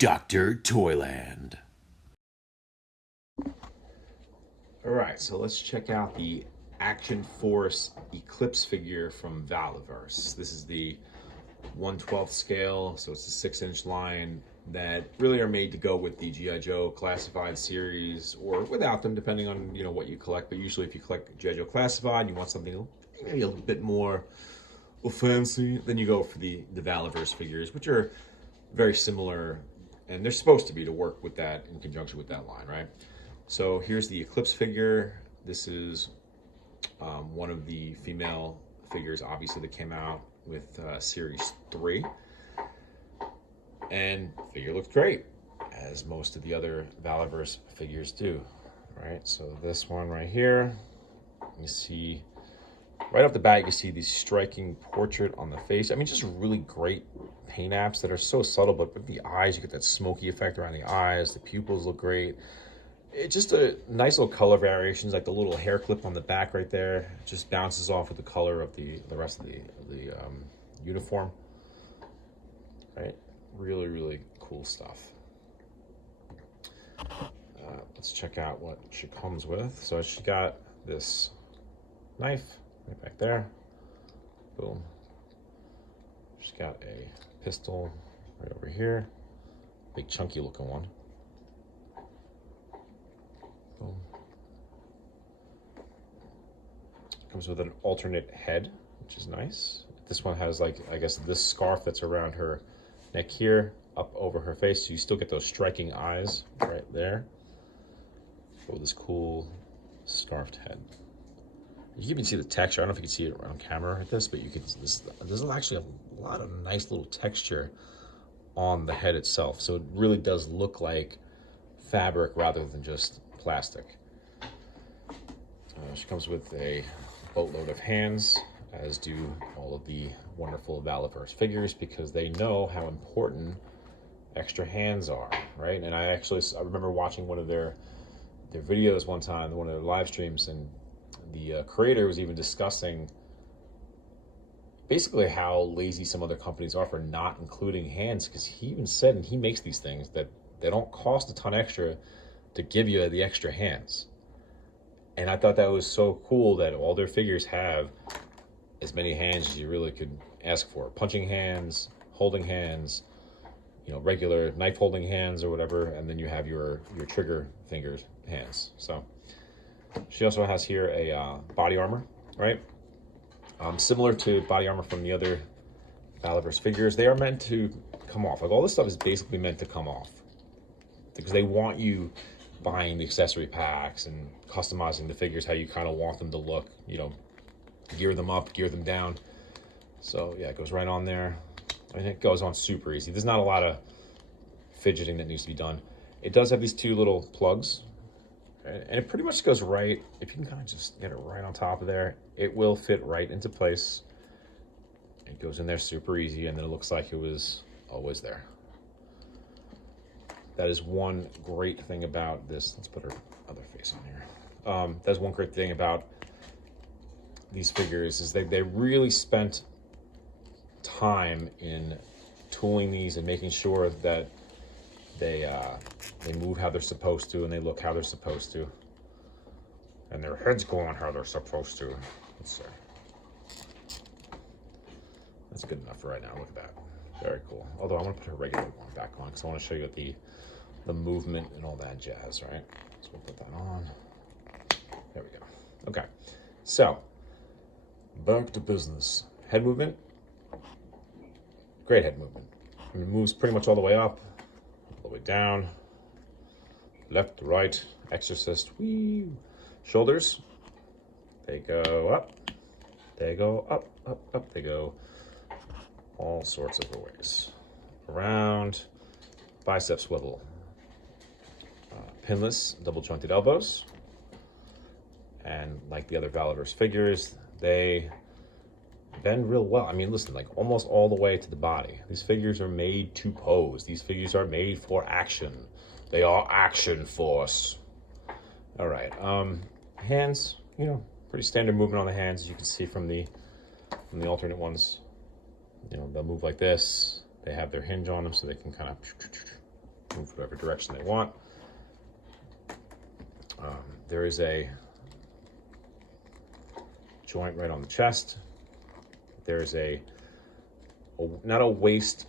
Dr. Toyland. All right, so let's check out the Action Force Eclipse figure from Valaverse. This is the 1/12 scale, so it's a 6-inch line that really are made to go with the G.I. Joe Classified series or without them, depending on what you collect. But usually, if you collect G.I. Joe Classified, you want something maybe a little bit more fancy, then you go for the Valaverse figures, which are very similar, and they're supposed to be to work with that in conjunction with that line, right? So here's the Eclipse figure. This is one of the female figures, obviously, that came out with Series 3. And the figure looks great, as most of the other Valaverse figures do, right? So this one right here, you see, right off the bat, you see the striking portrait on the face. I mean, just really great paint apps that are so subtle, but with the eyes, you get that smoky effect around the eyes. The pupils look great. It's just a nice little color variations, like the little hair clip on the back right there. It just bounces off with the color of the rest of the uniform. Right? Really, really cool stuff. Let's check out what she comes with. So she got this knife right back there. Boom. She's got a pistol right over here. Big chunky looking one. Boom. Comes with an alternate head, which is nice. This one has, like, I guess this scarf that's around her neck here, up over her face, so you still get those striking eyes right there. With this cool scarfed head. You can even see the texture. I don't know if you can see it on camera like this, but you can. There's actually a lot of nice little texture on the head itself, so it really does look like fabric rather than just plastic. She comes with a boatload of hands, as do all of the wonderful Valaverse figures, because they know how important extra hands are, right? And I remember watching one of their videos one time, one of their live streams, and the creator was even discussing basically how lazy some other companies are for not including hands, because he even said, and he makes these things, that they don't cost a ton extra to give you the extra hands. And I thought that was so cool that all their figures have as many hands as you really could ask for. Punching hands, holding hands, regular knife holding hands or whatever, and then you have your trigger fingers hands. So she also has here a body armor, right? Similar to body armor from the other Valaverse figures. They are meant to come off. Like, all this stuff is basically meant to come off, because they want you buying the accessory packs and customizing the figures how you kind of want them to look, gear them up, gear them down. So yeah, it goes right on there. I mean, it goes on super easy. There's not a lot of fidgeting that needs to be done. It does have these two little plugs, and it pretty much goes right, if you can kind of just get it right on top of there, it will fit right into place. It goes in there super easy, and then it looks like it was always there. That is one great thing about this. Let's put her other face on here. That's one great thing about these figures, is they really spent time in tooling these and making sure that they move how they're supposed to, and they look how they're supposed to, and their heads go on how they're supposed to. Let's see. That's good enough for right now. Look at that. Very cool. Although I want to put a regular one back on, because I want to show you the movement and all that jazz, right? So we'll put that on. There we go. Okay. So, back to business. Head movement. Great head movement. I mean, it moves pretty much all the way up, all the way down, left to right, exorcist, whee. Shoulders, they go up, they go up, up, up, they go all sorts of ways. Around, bicep swivel, pinless, double jointed elbows, and like the other Valaverse figures, they bend real well. I mean, listen, like almost all the way to the body. These figures are made to pose. These figures are made for action. They are Action Force. All right, hands, pretty standard movement on the hands, as you can see from the alternate ones. They'll move like this. They have their hinge on them, so they can kind of move whatever direction they want. There is a joint right on the chest. There's not a waist,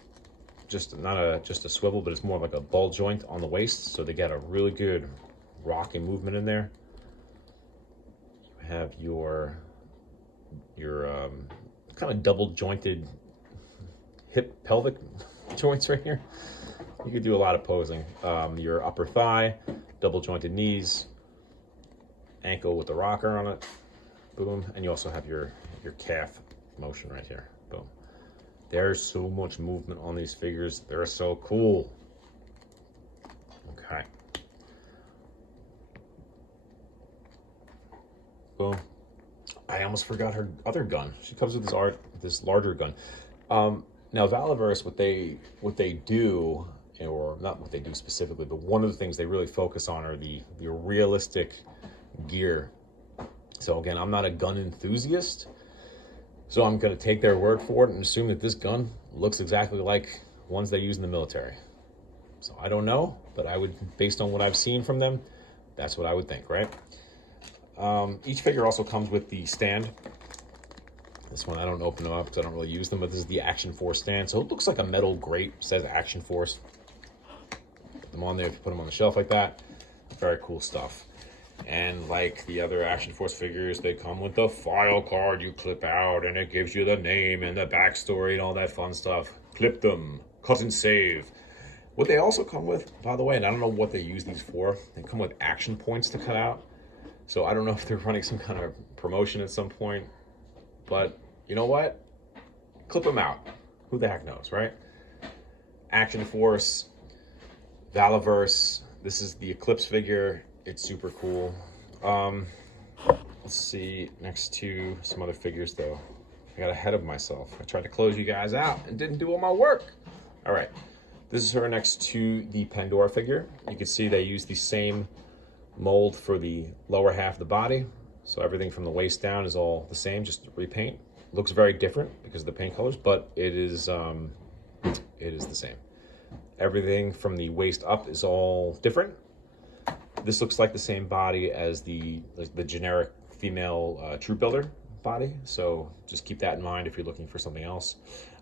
just a swivel, but it's more like a ball joint on the waist. So they got a really good rocking movement in there. You have your kind of double jointed hip pelvic joints right here. You could do a lot of posing. Your upper thigh, double jointed knees, ankle with the rocker on it, boom. And you also have your calf motion right here, boom. There's so much movement on these figures. They're so cool. Okay. Boom. I almost forgot her other gun. She comes with this larger gun. Now Valaverse, what they do, or not what they do specifically, but one of the things they really focus on are the realistic gear. So again, I'm not a gun enthusiast, so I'm going to take their word for it and assume that this gun looks exactly like ones they use in the military. So I don't know, but I would, based on what I've seen from them, that's what I would think, right? Each figure also comes with the stand. This one I don't open them up because I don't really use them, but this is the Action Force stand. So it looks like a metal grate, says Action Force. Put them on there if you put them on the shelf like that. Very cool stuff. And like the other Action Force figures, they come with the file card you clip out, and it gives you the name and the backstory and all that fun stuff. Clip them, cut and save. What they also come with, by the way, and I don't know what they use these for, they come with action points to cut out. So I don't know if they're running some kind of promotion at some point, but you know what? Clip them out. Who the heck knows, right? Action Force, Valaverse. This is the Eclipse figure. It's super cool. Let's see, next to some other figures though. I got ahead of myself. I tried to close you guys out and didn't do all my work. All right, this is her next to the Pandora figure. You can see they use the same mold for the lower half of the body. So everything from the waist down is all the same, just repaint. Looks very different because of the paint colors, but it is the same. Everything from the waist up is all different. This looks like the same body as the generic female troop builder body. So just keep that in mind if you're looking for something else.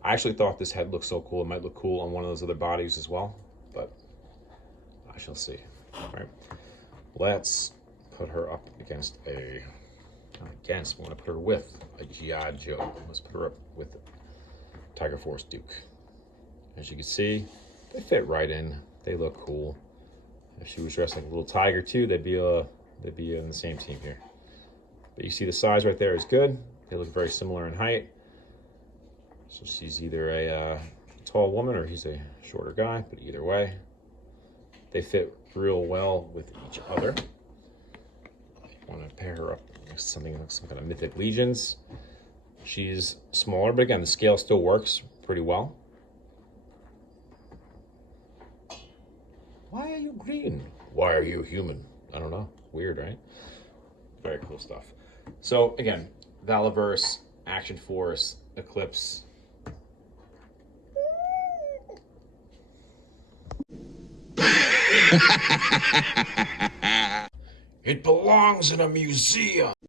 I actually thought this head looked so cool. It might look cool on one of those other bodies as well, but I shall see. All right, let's put her up against a, not against, we want to put her with a G.I. Joe. Let's put her up with Tiger Force Duke. As you can see, they fit right in. They look cool. If she was dressed like a little tiger too, they'd be in the same team here. But you see the size right there is good. They look very similar in height. So she's either a tall woman or he's a shorter guy, but either way, they fit real well with each other. You want to pair her up with something like some kind of Mythic Legions. She's smaller, but again, the scale still works pretty well. Why are you green? Why are you human? I don't know. Weird, right? Very cool stuff. So again, Valaverse, Action Force, Eclipse. It belongs in a museum.